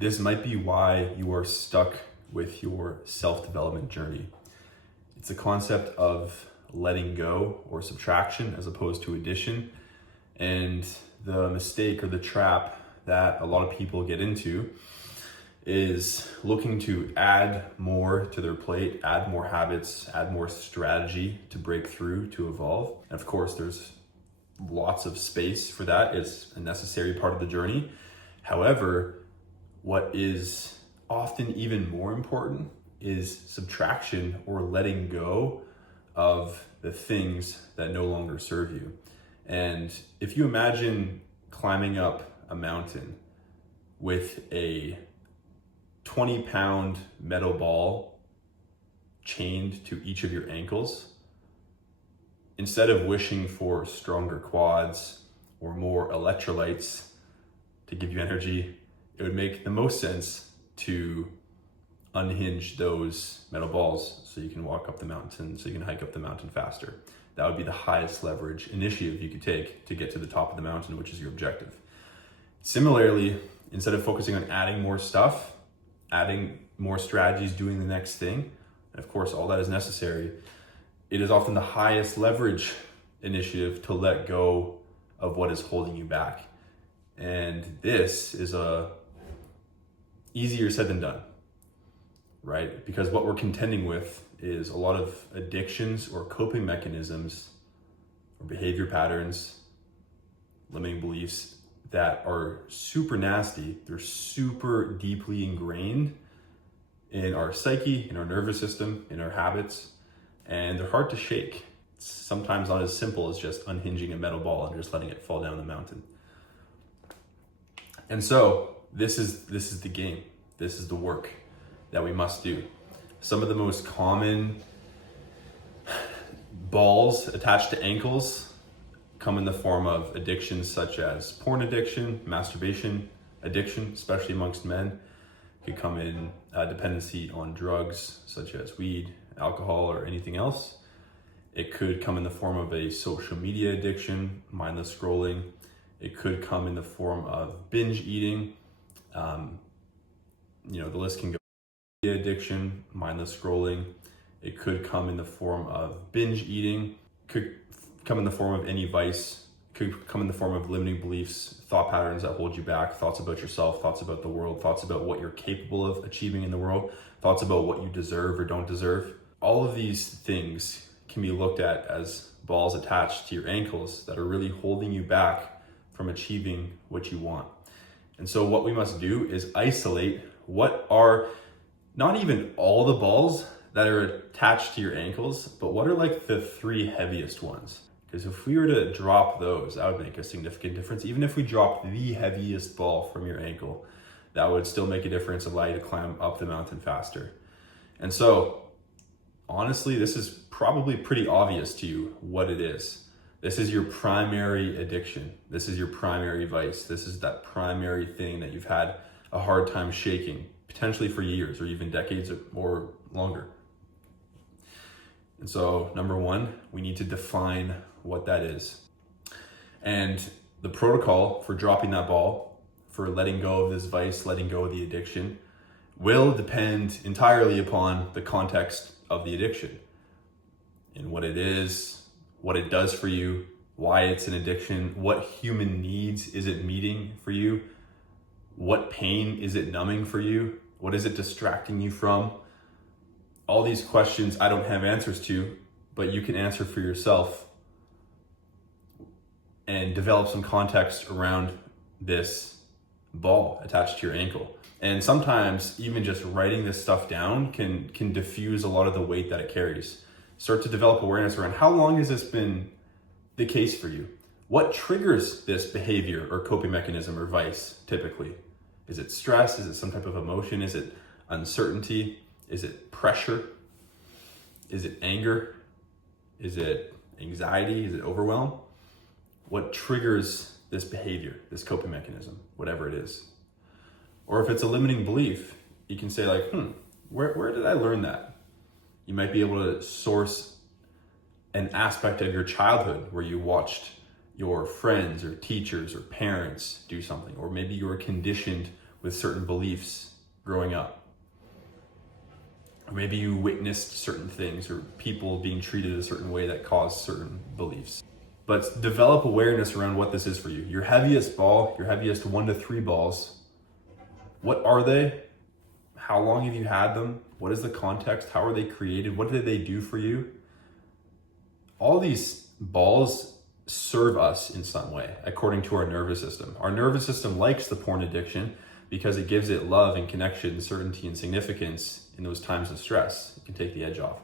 This might be why you are stuck with your self-development journey. It's a concept of letting go or subtraction as opposed to addition. And the mistake or the trap that a lot of people get into is looking to add more to their plate, add more habits, add more strategy to break through, to evolve. And of course, there's lots of space for that. It's a necessary part of the journey. However, what is often even more important is subtraction or letting go of the things that no longer serve you. And if you imagine climbing up a mountain with a 20-pound metal ball chained to each of your ankles, instead of wishing for stronger quads or more electrolytes to give you energy, it would make the most sense to unhinge those metal balls so you can walk up the mountain, so you can hike up the mountain faster. That would be the highest leverage initiative you could take to get to the top of the mountain, which is your objective. Similarly, instead of focusing on adding more stuff, adding more strategies, doing the next thing, and of course all that is necessary, it is often the highest leverage initiative to let go of what is holding you back. And this is easier said than done, right? Because what we're contending with is a lot of addictions or coping mechanisms or behavior patterns, limiting beliefs that are super nasty. They're super deeply ingrained in our psyche, in our nervous system, in our habits, and they're hard to shake. It's sometimes not as simple as just unhinging a metal ball and just letting it fall down the mountain. And so this is the game. This is the work that we must do. Some of the most common balls attached to ankles come in the form of addictions such as porn addiction, masturbation addiction, especially amongst men. It could come in dependency on drugs such as weed, alcohol, or anything else. It could come in the form of a social media addiction, mindless scrolling. It could come in the form of binge eating. The list can go. Addiction, mindless scrolling. It could come in the form of binge eating. Could come in the form of any vice. Could come in the form of limiting beliefs, thought patterns that hold you back, thoughts about yourself, thoughts about the world, thoughts about what you're capable of achieving in the world, thoughts about what you deserve or don't deserve. All of these things can be looked at as balls attached to your ankles that are really holding you back from achieving what you want. And so what we must do is isolate what are not even all the balls that are attached to your ankles, but what are like the 3 heaviest ones? Because if we were to drop those, that would make a significant difference. Even if we dropped the heaviest ball from your ankle, that would still make a difference, allow you to climb up the mountain faster. And so, honestly, this is probably pretty obvious to you what it is. This is your primary addiction. This is your primary vice. This is that primary thing that you've had a hard time shaking, potentially for years or even decades or longer. And so, number 1, we need to define what that is. And the protocol for dropping that ball, for letting go of this vice, letting go of the addiction, will depend entirely upon the context of the addiction and what it is, what it does for you, why it's an addiction, what human needs is it meeting for you, what pain is it numbing for you, what is it distracting you from. All these questions I don't have answers to, but you can answer for yourself and develop some context around this ball attached to your ankle. And sometimes even just writing this stuff down can diffuse a lot of the weight that it carries. Start to develop awareness around how long has this been the case for you? What triggers this behavior or coping mechanism or vice typically? Is it stress? Is it some type of emotion? Is it uncertainty? Is it pressure? Is it anger? Is it anxiety? Is it overwhelm? What triggers this behavior, this coping mechanism, whatever it is? Or if it's a limiting belief, you can say like, where did I learn that? You might be able to source an aspect of your childhood where you watched your friends or teachers or parents do something, or maybe you were conditioned with certain beliefs growing up. Or maybe you witnessed certain things or people being treated a certain way that caused certain beliefs. But develop awareness around what this is for you. Your heaviest ball, your heaviest 1 to 3 balls, what are they? How long have you had them? What is the context? How are they created? What did they do for you? All these balls serve us in some way, according to our nervous system. Our nervous system likes the porn addiction because it gives it love and connection, certainty and significance in those times of stress. It can take the edge off.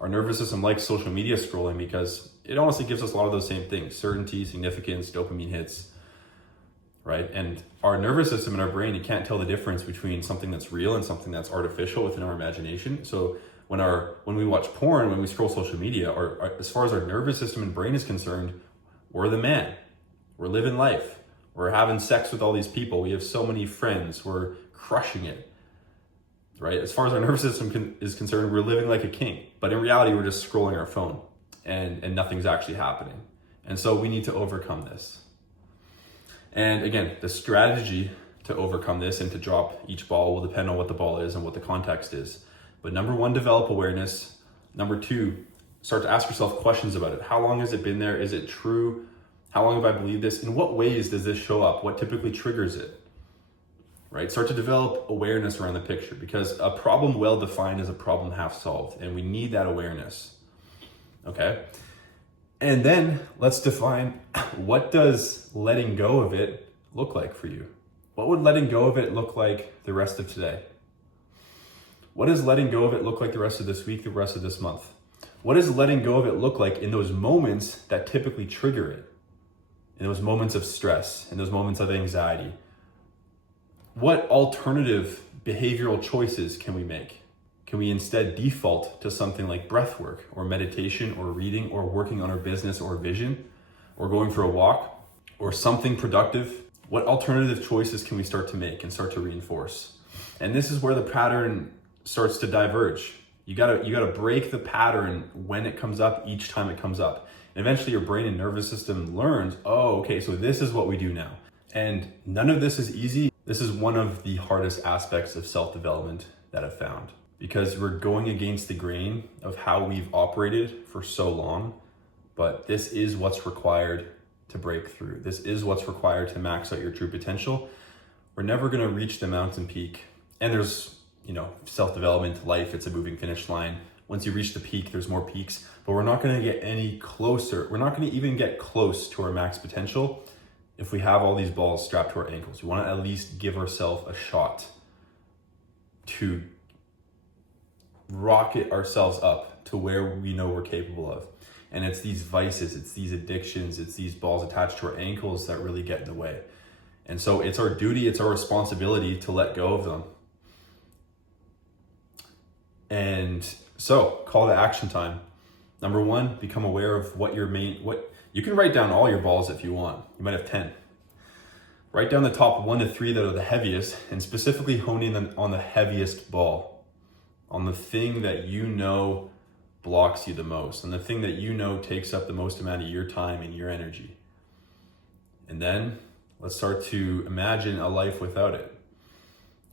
Our nervous system likes social media scrolling because it honestly gives us a lot of those same things: certainty, significance, dopamine hits, right? And our nervous system and our brain, it can't tell the difference between something that's real and something that's artificial within our imagination. So when we watch porn, when we scroll social media, as far as our nervous system and brain is concerned, we're the man. We're living life. We're having sex with all these people. We have so many friends. We're crushing it, right? As far as our nervous system is concerned, we're living like a king. But in reality, we're just scrolling our phone and nothing's actually happening. And so we need to overcome this. And again, the strategy to overcome this and to drop each ball will depend on what the ball is and what the context is. But number 1, develop awareness. Number 2, start to ask yourself questions about it. How long has it been there? Is it true? How long have I believed this? In what ways does this show up? What typically triggers it? Right? Start to develop awareness around the picture, because a problem well defined is a problem half solved, and we need that awareness. Okay? And then let's define, what does letting go of it look like for you? What would letting go of it look like the rest of today? What does letting go of it look like the rest of this week, the rest of this month? What does letting go of it look like in those moments that typically trigger it? In those moments of stress, in those moments of anxiety? What alternative behavioral choices can we make? Can we instead default to something like breath work or meditation or reading or working on our business or vision or going for a walk or something productive? What alternative choices can we start to make and start to reinforce? And this is where the pattern starts to diverge. You gotta break the pattern when it comes up, each time it comes up. And eventually your brain and nervous system learns, oh, okay, so this is what we do now. And none of this is easy. This is one of the hardest aspects of self-development that I've found, because we're going against the grain of how we've operated for so long. But this is what's required to break through. This is what's required to max out your true potential. We're never gonna reach the mountain peak. And there's, self-development, life, it's a moving finish line. Once you reach the peak, there's more peaks, but we're not gonna get any closer. We're not gonna even get close to our max potential if we have all these balls strapped to our ankles. We wanna at least give ourselves a shot to rocket ourselves up to where we know we're capable of. And it's these vices, it's these addictions, it's these balls attached to our ankles that really get in the way. And so it's our duty, it's our responsibility to let go of them. And so, call to action time. Number 1, become aware of what you can write down all your balls if you want. You might have 10. Write down the top 1 to 3 that are the heaviest, and specifically hone in on the heaviest ball, on the thing that you know blocks you the most, and the thing that you know takes up the most amount of your time and your energy. And then let's start to imagine a life without it.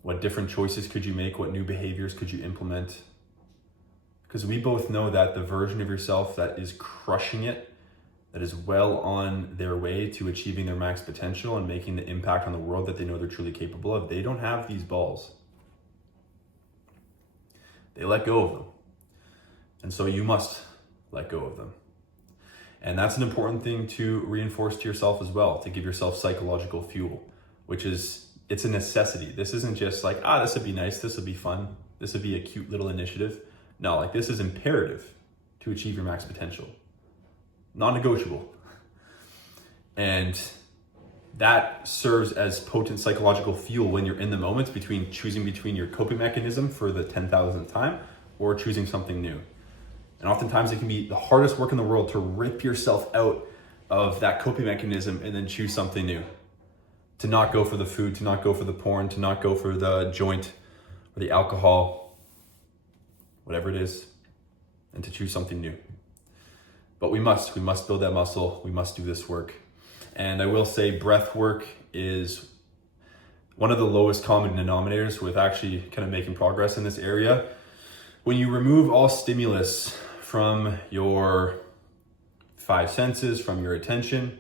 What different choices could you make? What new behaviors could you implement? Because we both know that the version of yourself that is crushing it, that is well on their way to achieving their max potential and making the impact on the world that they know they're truly capable of, they don't have these balls. They let go of them. And so you must let go of them. And that's an important thing to reinforce to yourself as well, to give yourself psychological fuel, which is, it's a necessity. This isn't just like, this would be nice, this would be fun, this would be a cute little initiative. No, this is imperative to achieve your max potential. Non-negotiable. And that serves as potent psychological fuel when you're in the moment, choosing between your coping mechanism for the 10,000th time or choosing something new. And oftentimes it can be the hardest work in the world to rip yourself out of that coping mechanism and then choose something new. To not go for the food, to not go for the porn, to not go for the joint or the alcohol, whatever it is, and to choose something new. But we must build that muscle. We must do this work. And I will say breath work is one of the lowest common denominators with actually kind of making progress in this area. When you remove all stimulus from your five senses, from your attention,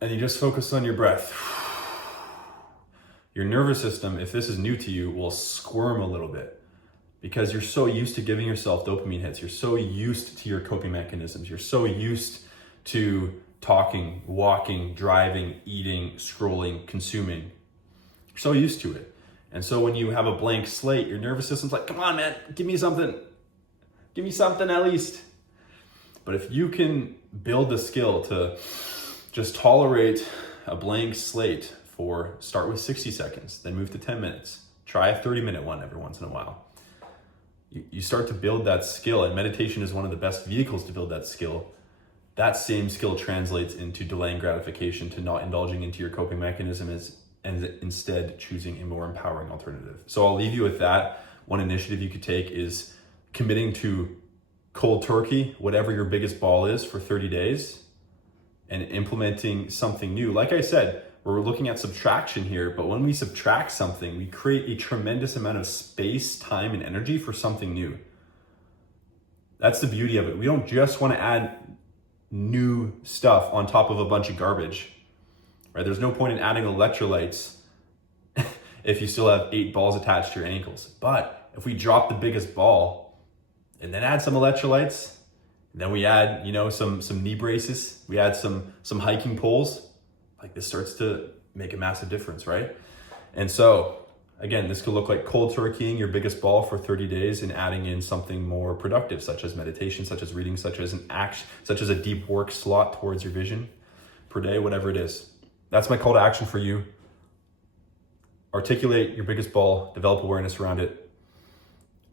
and you just focus on your breath, your nervous system, if this is new to you, will squirm a little bit because you're so used to giving yourself dopamine hits. You're so used to your coping mechanisms. You're so used to talking, walking, driving, eating, scrolling, consuming. You're so used to it. And so when you have a blank slate, your nervous system's like, come on, man, give me something. Give me something at least. But if you can build the skill to just tolerate a blank slate start with 60 seconds, then move to 10 minutes, try a 30-minute one every once in a while. You start to build that skill, and meditation is one of the best vehicles to build that skill. That same skill translates into delaying gratification, to not indulging into your coping mechanisms and instead choosing a more empowering alternative. So I'll leave you with that. One initiative you could take is committing to cold turkey, whatever your biggest ball is, for 30 days and implementing something new. Like I said, we're looking at subtraction here, but when we subtract something, we create a tremendous amount of space, time, and energy for something new. That's the beauty of it. We don't just want to add new stuff on top of a bunch of garbage, right? There's no point in adding electrolytes if you still have 8 balls attached to your ankles. But if we drop the biggest ball and then add some electrolytes, and then we add, some knee braces, we add some hiking poles, like this starts to make a massive difference, right? And so again, this could look like cold turkeying your biggest ball for 30 days and adding in something more productive, such as meditation, such as reading, such as an action, such as a deep work slot towards your vision per day, whatever it is. That's my call to action for you. Articulate your biggest ball, develop awareness around it,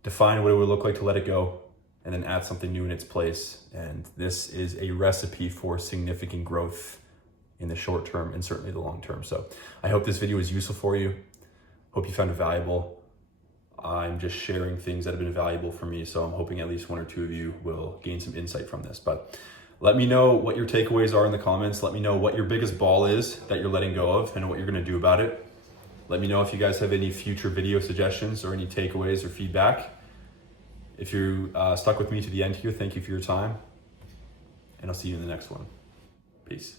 define what it would look like to let it go, and then add something new in its place. And this is a recipe for significant growth in the short term and certainly the long term. So I hope this video was useful for you. Hope you found it valuable. I'm just sharing things that have been valuable for me, so I'm hoping at least one or two of you will gain some insight from this. But let me know what your takeaways are in the comments. Let me know what your biggest ball is that you're letting go of and what you're gonna do about it. Let me know if you guys have any future video suggestions or any takeaways or feedback. If you stuck with me to the end here, thank you for your time, and I'll see you in the next one. Peace.